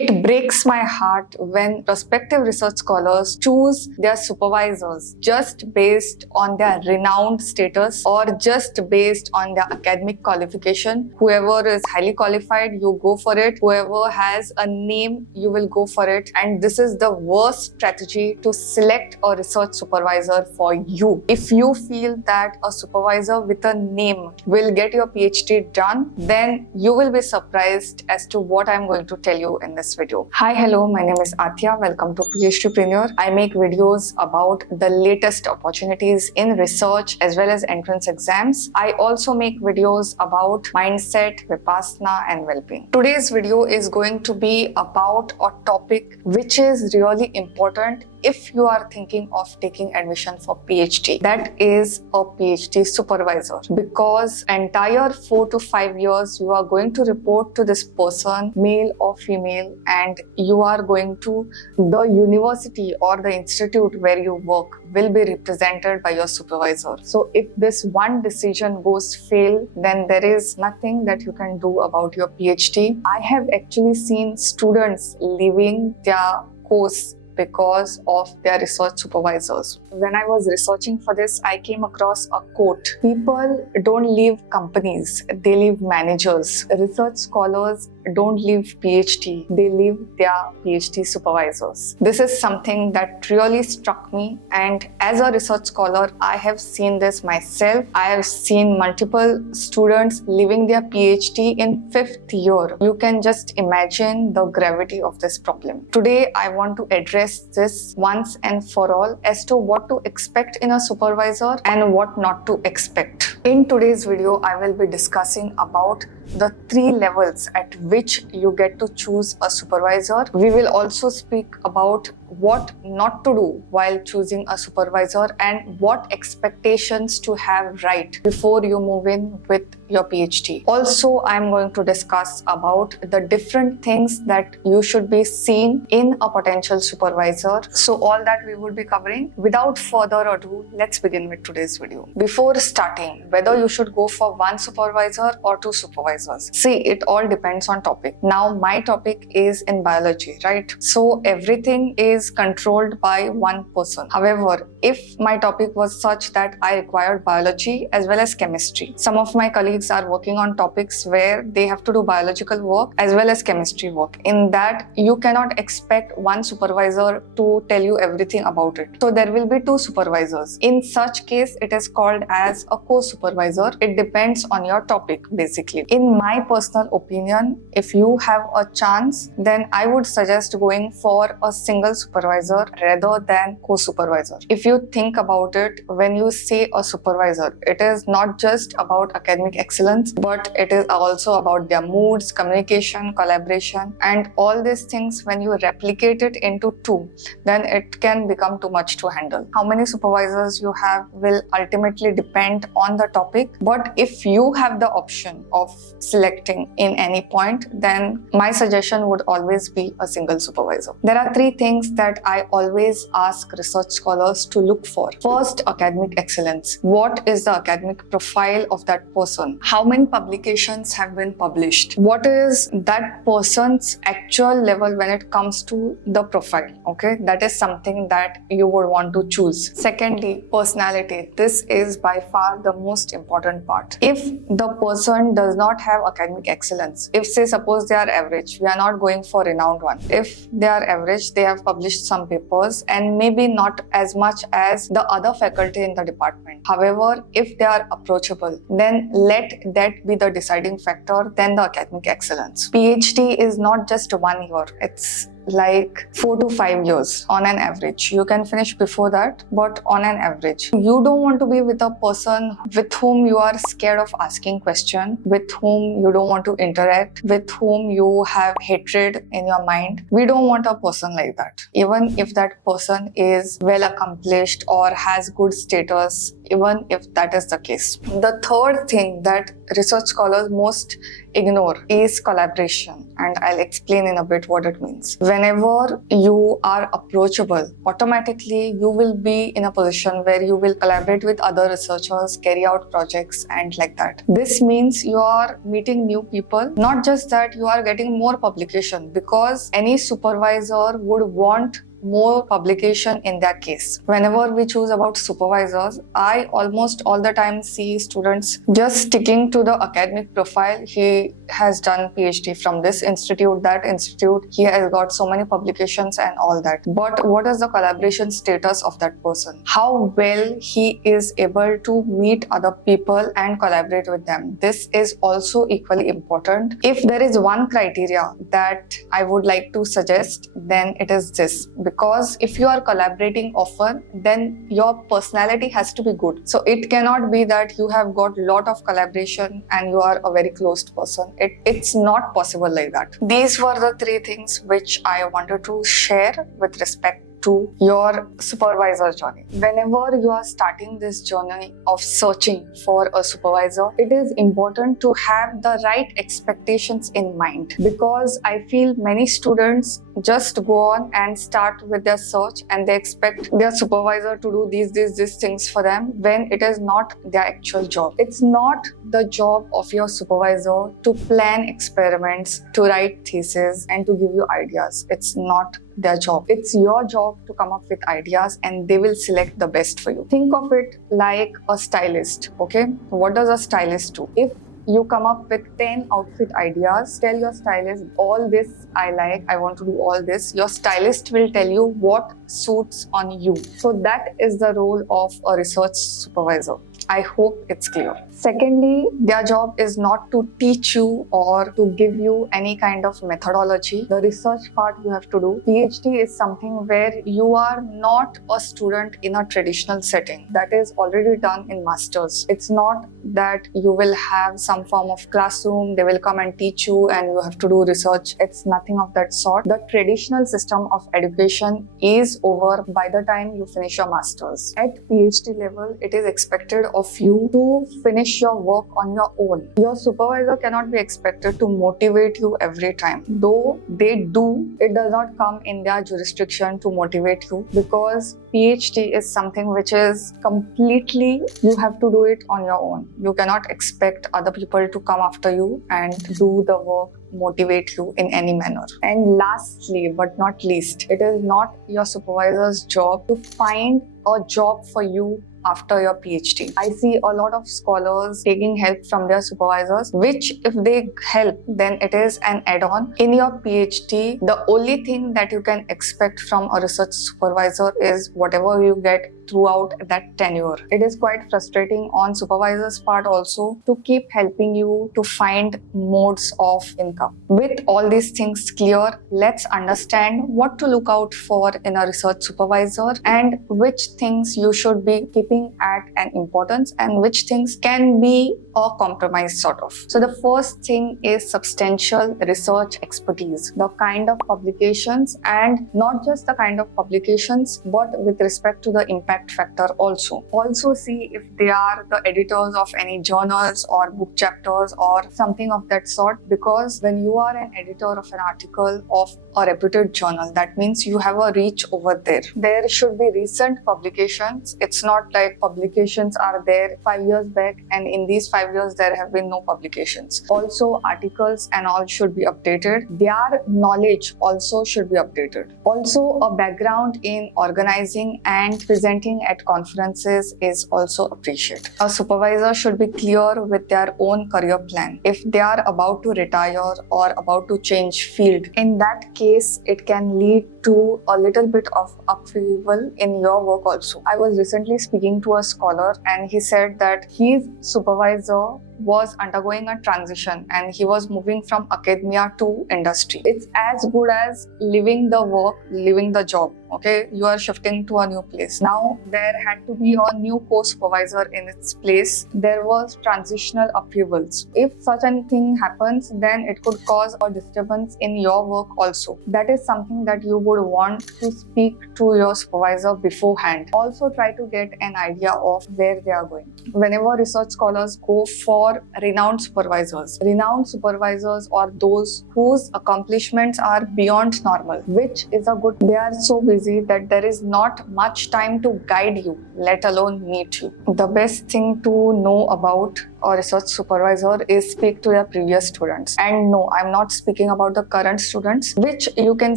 It breaks my heart when prospective research scholars choose their supervisors just based on their renowned status or just based on their academic qualification. Whoever is highly qualified, you go for it. Whoever has a name, you will go for it. And this is the worst strategy to select a research supervisor for you. If you feel that a supervisor with a name will get your PhD done, then you will be surprised as to what I'm going to tell you in this video. Hi, hello, my name is Atya. Welcome to PhDpreneur. I make videos about the latest opportunities in research as well as entrance exams. I also make videos about mindset, Vipassana and well-being. Today's video is going to be about a topic which is really important if you are thinking of taking admission for PhD. That is a PhD supervisor, because entire 4 to 5 years you are going to report to this person, male or female, and you are going to the university or the institute where you work will be represented by your supervisor. So if this one decision goes fail, then there is nothing that you can do about your PhD. I have actually seen students leaving their course because of their research supervisors. When I was researching for this, I came across a quote. People don't leave companies, they leave managers. Research scholars don't leave PhD, they leave their PhD supervisors. This is something that really struck me, and as a research scholar, I have seen this myself. I have seen multiple students leaving their PhD in 5th year. You can just imagine the gravity of this problem. Today, I want to address this once and for all as to what to expect in a supervisor and what not to expect. In today's video, I will be discussing about the 3 levels at which you get to choose a supervisor. We will also speak about what not to do while choosing a supervisor and what expectations to have right before you move in with your PhD. Also, I'm going to discuss about the different things that you should be seeing in a potential supervisor. So all that we will be covering. Without further ado, let's begin with today's video. Before starting, whether you should go for 1 supervisor or 2 supervisors. See, it all depends on topic. Now, my topic is in biology, right? So everything is controlled by one person. However, if my topic was such that I required biology as well as chemistry, some of my colleagues are working on topics where they have to do biological work as well as chemistry work. In that, you cannot expect one supervisor to tell you everything about it. So there will be 2 supervisors. In such case, it is called as a co-supervisor. It depends on your topic, basically. In my personal opinion, if you have a chance, then I would suggest going for a single supervisor rather than co-supervisor. If you think about it, when you say a supervisor, it is not just about academic excellence, but it is also about their moods, communication, collaboration, and all these things. When you replicate it into 2, then it can become too much to handle. How many supervisors you have will ultimately depend on the topic, but if you have the option of selecting in any point, then my suggestion would always be a single supervisor. There are 3 things that I always ask research scholars to look for. First, academic excellence. What is the academic profile of that person? How many publications have been published? What is that person's actual level when it comes to the profile? Okay, that is something that you would want to choose. Secondly, personality. This is by far the most important part. If the person does not have academic excellence, if say suppose they are average, we are not going for renowned one. If they are average, they have published some papers and maybe not as much as the other faculty in the department. However, if they are approachable, then let that be the deciding factor than the academic excellence. PhD is not just 1 year, it's like 4 to 5 years on an average. You can finish before that, but on an average. You don't want to be with a person with whom you are scared of asking questions, with whom you don't want to interact, with whom you have hatred in your mind. We don't want a person like that. Even if that person is well accomplished or has good status, even if that is the case. The third thing that research scholars most ignore is collaboration, and I'll explain in a bit what it means. Whenever you are approachable, automatically you will be in a position where you will collaborate with other researchers, carry out projects, and like that. This means you are meeting new people. Not just that, you are getting more publication, because any supervisor would want more publication in their case. Whenever we choose about supervisors, I almost all the time see students just sticking to the academic profile. He has done PhD from this institute, that institute, he has got so many publications and all that. But what is the collaboration status of that person? How well he is able to meet other people and collaborate with them. This is also equally important. If there is one criteria that I would like to suggest, then it is this. Because if you are collaborating often, then your personality has to be good. So it cannot be that you have got a lot of collaboration and you are a very closed person. It's not possible like that. These were the three things which I wanted to share with respect to your supervisor journey. Whenever you are starting this journey of searching for a supervisor, it is important to have the right expectations in mind, because I feel many students just go on and start with their search and they expect their supervisor to do these things for them, when it is not their actual job. It's not the job of your supervisor to plan experiments, to write thesis, and to give you ideas. It's not their job. It's your job to come up with ideas, and they will select the best for you. Think of it like a stylist, okay? What does a stylist do? If you come up with 10 outfit ideas, tell your stylist, all this I like, I want to do all this. Your stylist will tell you what suits on you. So that is the role of a research supervisor. I hope it's clear. Secondly, their job is not to teach you or to give you any kind of methodology. The research part you have to do. PhD is something where you are not a student in a traditional setting. That is already done in masters. It's not that you will have some form of classroom, they will come and teach you and you have to do research. It's nothing of that sort. The traditional system of education is over by the time you finish your masters. At PhD level, it is expected of you to finish your work on your own. Your supervisor cannot be expected to motivate you every time. Though they do, it does not come in their jurisdiction to motivate you, because PhD is something which is completely, you have to do it on your own. You cannot expect other people to come after you and do the work, motivate you in any manner. And lastly, but not least, it is not your supervisor's job to find a job for you after your PhD. I see a lot of scholars taking help from their supervisors, which if they help, then it is an add-on. In your PhD, the only thing that you can expect from a research supervisor is whatever you get throughout that tenure. It is quite frustrating on supervisor's part also to keep helping you to find modes of income. With all these things clear, let's understand what to look out for in a research supervisor and which things you should be keeping at an importance and which things can be a compromise sort of. So the first thing is substantial research expertise, the kind of publications, and not just the kind of publications, but with respect to the impact factor also. Also see if they are the editors of any journals or book chapters or something of that sort, because when you are an editor of an article of a reputed journal, that means you have a reach over there. There should be recent publications. It's not like publications are there 5 years back and in these 5 years there have been no publications. Also articles and all should be updated. Their knowledge also should be updated. Also a background in organizing and presenting at conferences is also appreciated. A supervisor should be clear with their own career plan. If they are about to retire or about to change field, in that case it can lead to a little bit of upheaval in your work also. I was recently speaking to a scholar and he said that his supervisor was undergoing a transition and he was moving from academia to industry. It's as good as leaving the work, leaving the job. Okay, you are shifting to a new place. Now there had to be a new co-supervisor in its place. There was transitional upheavals. If such a thing happens, then it could cause a disturbance in your work also. That is something that you would want to speak to your supervisor beforehand. Also try to get an idea of where they are going. Whenever research scholars go for for renowned supervisors. Renowned supervisors are those whose accomplishments are beyond normal, which is a good. They are so busy that there is not much time to guide you, let alone meet you. The best thing to know about a research supervisor is speak to your previous students. And no, I'm not speaking about the current students, which you can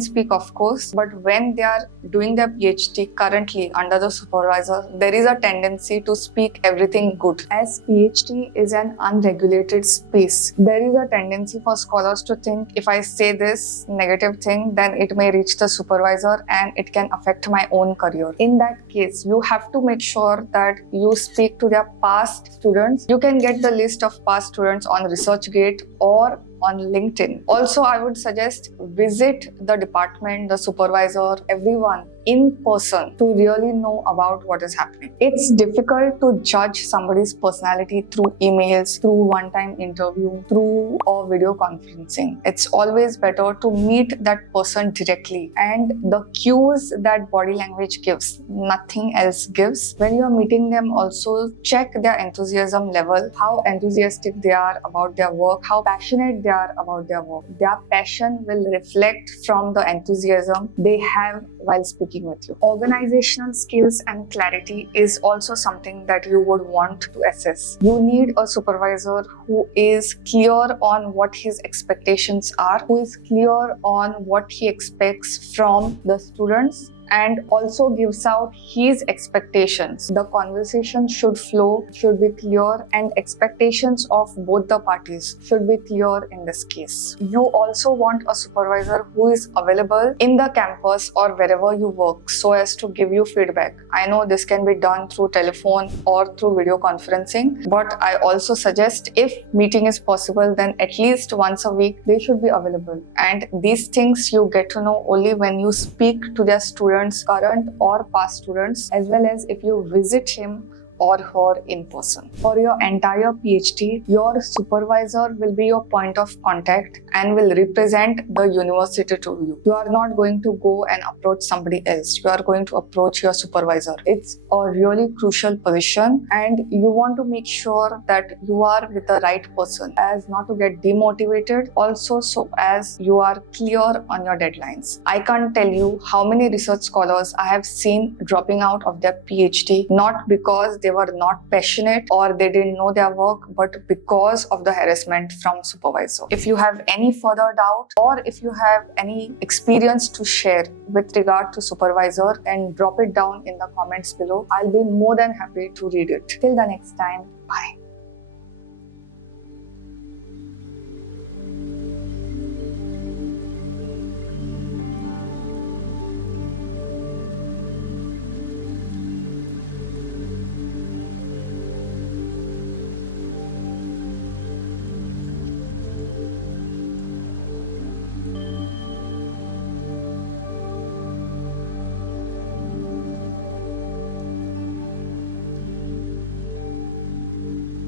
speak of course, but when they are doing their PhD currently under the supervisor, there is a tendency to speak everything good. As PhD is an unregulated space, there is a tendency for scholars to think if I say this negative thing, then it may reach the supervisor and it can affect my own career. In that case, you have to make sure that you speak to their past students. You can get the list of past students on ResearchGate or on LinkedIn. Also, I would suggest visit the department, the supervisor, everyone in person to really know about what is happening. It's difficult to judge somebody's personality through emails, through one-time interview, through a video conferencing. It's always better to meet that person directly, and the cues that body language gives, nothing else gives. When you're meeting them, also check their enthusiasm level, how enthusiastic they are about their work, how passionate they are about their work. Their passion will reflect from the enthusiasm they have while speaking with you. Organizational skills and clarity is also something that you would want to assess. You need a supervisor who is clear on what his expectations are, who is clear on what he expects from the students, and also gives out his expectations. The conversation should flow, should be clear, and expectations of both the parties should be clear in this case. You also want a supervisor who is available in the campus or wherever you work so as to give you feedback. I know this can be done through telephone or through video conferencing, but I also suggest if meeting is possible, then at least once a week they should be available. And these things you get to know only when you speak to their students, current or past students, as well as if you visit him or her in person. For your entire PhD, your supervisor will be your point of contact and will represent the university to you. You are not going to go and approach somebody else. You are going to approach your supervisor. It's a really crucial position, and you want to make sure that you are with the right person as not to get demotivated, also so as you are clear on your deadlines. I can't tell you how many research scholars I have seen dropping out of their PhD, not because they were not passionate or they didn't know their work, but because of the harassment from supervisor. If you have any further doubt, or if you have any experience to share with regard to supervisor, then drop it down in the comments below. I'll be more than happy to read it. Till the next time, bye.